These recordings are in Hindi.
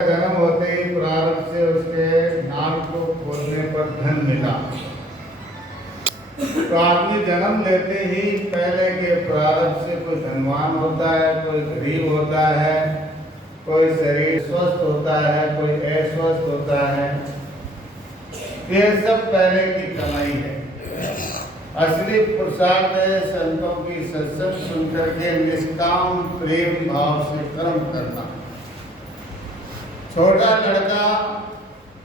जन्म होते ही प्रारब्ध से उसके नाम को खोलने पर धन मिला। तो आदमी जन्म लेते ही पहले के प्रारब्ध से कोई धनवान होता है, कोई गरीब होता है, कोई शरीर स्वस्थ होता है, कोई अस्वस्थ होता है। ये सब पहले की कमाई है। असली पुरुषार्थ है संतों की सत्संग सुनकर के निष्काम प्रेम भाव से कर्म करना। छोटा लड़का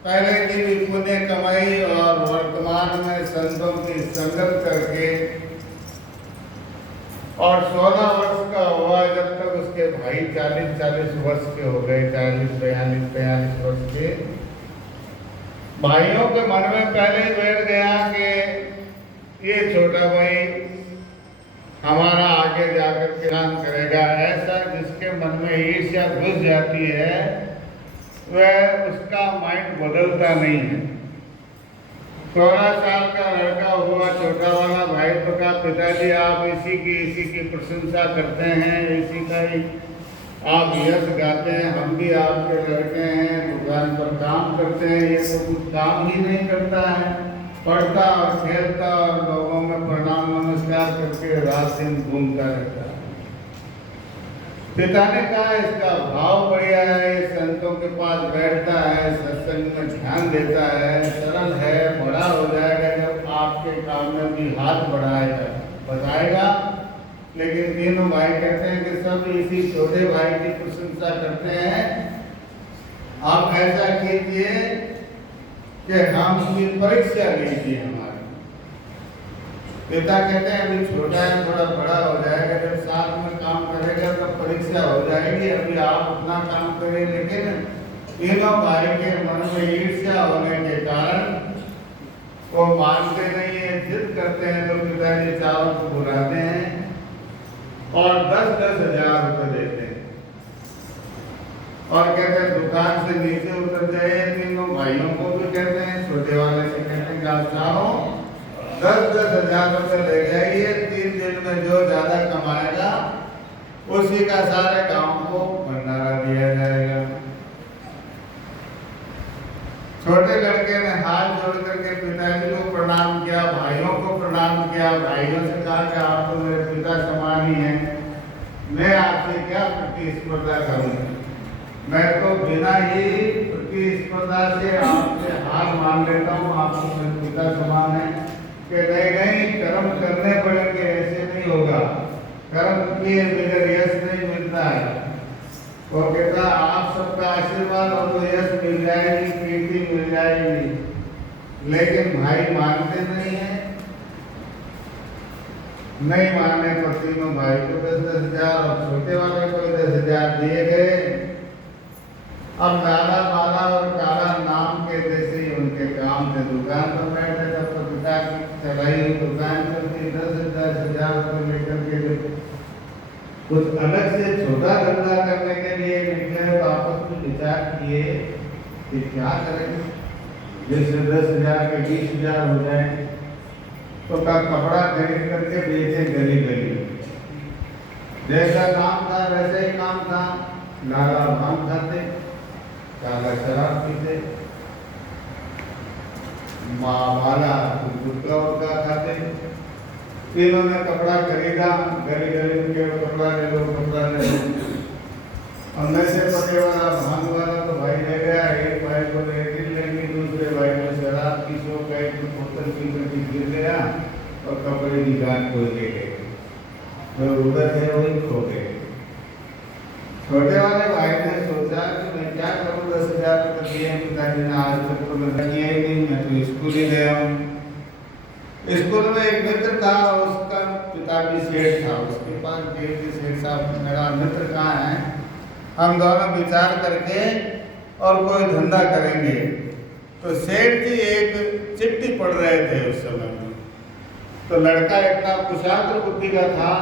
पहले की भी पुण्य कमाई और वर्तमान में संतों की संगत करके और 16 वर्ष का हुआ जब तक उसके भाई 40-40 वर्ष के हो गए, 40-42-43 वर्ष के भाइयों के मन में पहले ही बैठ गया कि ये छोटा भाई हमारा आगे जाकर के काम करेगा। ऐसा जिसके मन में ईर्ष्या घुस जाती है वह उसका माइंड बदलता नहीं है। 16 साल का लड़का हुआ छोटा वाला भाई तो कहा पिताजी आप इसी की प्रशंसा करते हैं, इसी का ही आप यश गाते हैं, हम भी आपके लड़के हैं, दुकान पर काम करते हैं, ये तो कुछ काम ही नहीं करता है, पढ़ता और खेलता और लोगों में प्रणाम नमस्कार करके रात दिन घूमता रहता है। पिता ने कहा इसका भाव बढ़िया है, संतों के पास बैठता है, सत्संग में ध्यान देता है, सरल है, बड़ा हो जाएगा जब आपके काम में भी हाथ बढ़ाएगा बताएगा। लेकिन तीनों भाई कहते हैं कि सब इसी छोटे भाई की प्रशंसा करते हैं। आप ऐसा कीजिए कि हम उसकी परीक्षा लीजिए हमारी। पिता कहते हैं अभी छोटा है, थोड़ा बड़ा हो जाएगा, जब साथ में काम करेगा तो परीक्षा हो जाएगी, अभी आप अपना काम करें। लेकिन तीनों भाई के मन में ईर्ष्या होने के कारण वो मानते नहीं है, जिद करते हैं। तो पिताजी चारों को बुलाते हैं और 10-10 हजार रुपये देते हैं और कहते हैं दुकान से नीचे उतर जाए। तीनों भाइयों को भी कहते हैं, छोटे वाले से कहते हैं आप चारों 10-10 हजार रुपये ले जाइए, 3 दिन में जो ज्यादा कमाएगा उसी का सारे गांव को भंडारा दिया जाएगा। छोटे लड़के ने हाथ जोड़ करके पिताजी को प्रणाम किया, भाइयों को प्रणाम किया, भाइयों से कहा कि आप तो मेरे पिता समान ही हैं, मैं आपसे क्या प्रतिस्पर्धा करूं, मैं तो बिना ही प्रतिस्पर्धा से आपसे हार मान लेता हूं, आप तो मेरे पिता समान है। कि नहीं कर्म करने पड़ेंगे, ऐसे नहीं होगा, कर्म किए बगैर यश नहीं मिलता है। वो कहता आप सबका आशीर्वाद और तो यश मिल जाएगी, कीर्ति मिल जाएगी। लेकिन भाई मानते नहीं है, नहीं मानने पर तीनों भाई को 10-10 हजार और छोटे वाले को 10 हजार दिए गए। अब लाला बाला और काला नाम के जैसे ही उनके काम थे, दुकान पर बैठे जब तो पिता की चलाई हुई दुकान चलती, 10-10 हजार रुपये लेकर के कुछ अलग से छोटा धंधा करने के लिए निकले। तो आपस में विचार किए कि क्या करें, जैसे 10 हजार के 20 हजार हो जाए तो का कपड़ा खरीद करके बेचे गली गली। जैसा काम था वैसे ही काम था, लाला भांग खाते, काला शराब पीते, माला गुटखा उटखा खाते। तीनों ने कपड़ा खरीदा, गली गली के कपड़ा ले लो, कपड़ा ले लो। और नशे पके वाला भांग वाला तो भाई ले गया, एक भाई को रेगिल लेंगे, दूसरे भाई को शराब की शौक है, एक बोतल पी करके गिर गया और कपड़े की गांठ खोल के गए, जो उधर है वही खो गए। छोटे वाले भाई ने सोचा कि मैं क्या करूं, 10 हजार रुपये दिए पिताजी ने, आज तक तो मैं किया ही नहीं, मैं तो स्कूल ही गया हूँ। स्कूल में एक मित्र था, उसका पिता भी सेठ था, उसके पास गए कि सेठ साहब मेरा मित्र कहाँ है, हम दोनों विचार करके और कोई धंधा करेंगे। तो सेठ जी एक चिट्ठी पढ़ रहे थे उस समय में। तो लड़का इतना कुशाग्र बुद्धि का था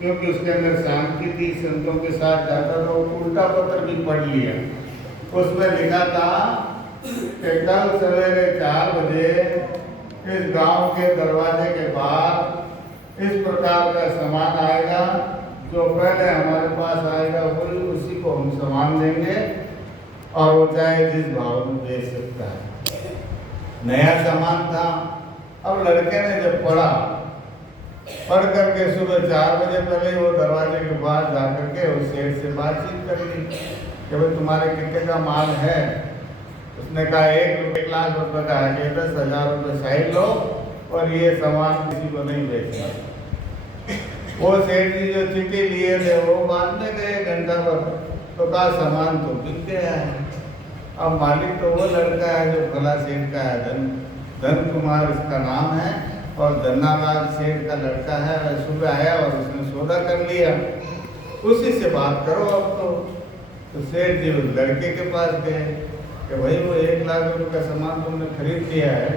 क्योंकि उसके अंदर शांति थी, संतों के साथ जाता तो उल्टा पत्र भी पढ़ लिया। उसमें लिखा था कि कल सवेरे 4 बजे इस गांव के दरवाजे के बाहर इस प्रकार का सामान आएगा, जो पहले हमारे पास आएगा वही उसी को हम सामान देंगे और वो चाहे जिस भाव में बेच सकता है। नया सामान था। अब लड़के ने जब पढ़ करके सुबह 4 बजे पहले वो दरवाजे के बाहर जा करके उस सेठ से बातचीत कर ली कि भाई तुम्हारे कितने का माल है। उसने कहा 1 लाख रुपए का है, 10,000 रुपये साइड लो और ये सामान किसी को नहीं बेचना। वो सेठ जी जो चिट्ठी लिए थे वो बाद में गए घंटा भर, तो कहा सामान तो बिक गया है। अब मालिक तो वो लड़का है जो भला सेठ का है, धन कुमार इसका नाम है और धन्नालाल सेठ का लड़का है। वह सुबह आया और उसने सौदा कर लिया, उसी से बात करो अब तो सेठ जी उस लड़के के पास गए कि भाई वो 1 लाख रुपए का सामान तुमने खरीद लिया है,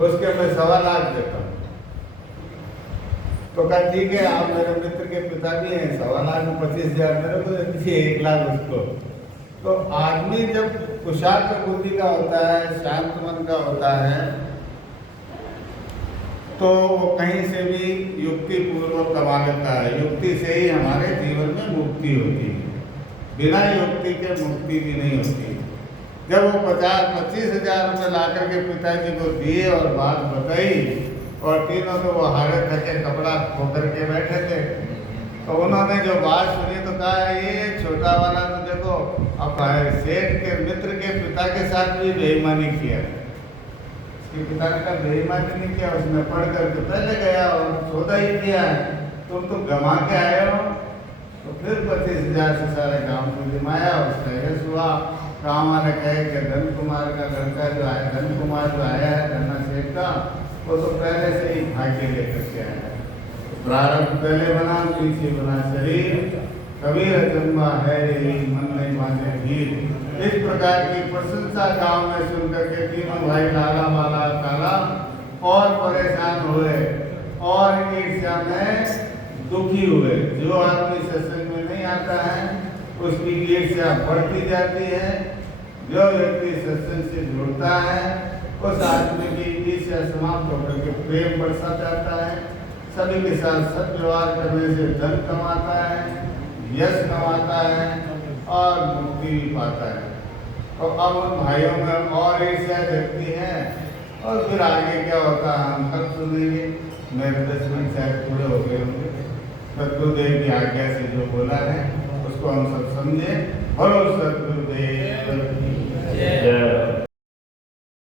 उसके मैं 1.25 लाख देता हूँ। तो कहा ठीक है, आप मेरे मित्र के पिता भी हैं, 1.25 लाख में 25,000 मेरे को दे दीजिए, 1 लाख उसको। तो आदमी जब कुशाग्र बुद्धि का होता है, शांत मन का होता है, तो वो कहीं से भी युक्ति पूर्वक कमा लेता है। युक्ति से ही हमारे जीवन में मुक्ति होती है, बिना युक्ति के मुक्ति भी नहीं होती। जब वो 25,000 रुपये ला करके पिताजी को दिए और बात बताई, और तीनों तो वो हारे थके कपड़ा खो करके बैठे थे, तो उन्होंने जो बात सुनी तो कहा ये छोटा वाला तो देखो अब सेठ के मित्र के पिता के साथ भी बेईमानी किया। उसके पिता ने कहा बेईमानी नहीं किया, उसने पढ़ करके पहले गया और सौदा ही किया है, तुम तो गंवा के आए हो। तो फिर 25,000 से सारे गाँव को जमाया। उसका यश हुआ, गाँव वाले कहे कि धन कुमार का लड़का जो आया, धन कुमार जो आया है धन्ना सेठ का, वो तो पहले से ही भाग्य लेकर के आया है। प्रारंभ पहले बना पीछे बना शरीर, कबीर अचंबा है यही मन नहीं माने भीर। इस प्रकार की प्रशंसा गांव में सुनकर के तीनों भाई लाला वाला काला और परेशान हुए और ईर्ष्या में दुखी हुए। जो आदमी सत्संग में नहीं आता है उसकी ईर्ष्या बढ़ती जाती है। जो व्यक्ति सत्संग से जुड़ता है उस आदमी की ईर्ष्या समाप्त होकर के प्रेम बरसा जाता है। सभी के साथ सद्व्यवहार करने से धन कमाता है, यश कमाता है और मुक्ति भी पाता है। तो अब उन भाइयों में और ईर्ष्या जगती है और फिर आगे क्या होता है हम कब सुनेंगे। मेरे 10 मिनट शायद पूरे हो गए होंगे। सदगुरुदेव की आज्ञा से जो बोला है उसको हम सब समझें। बोलो सदगुरुदेव की जय।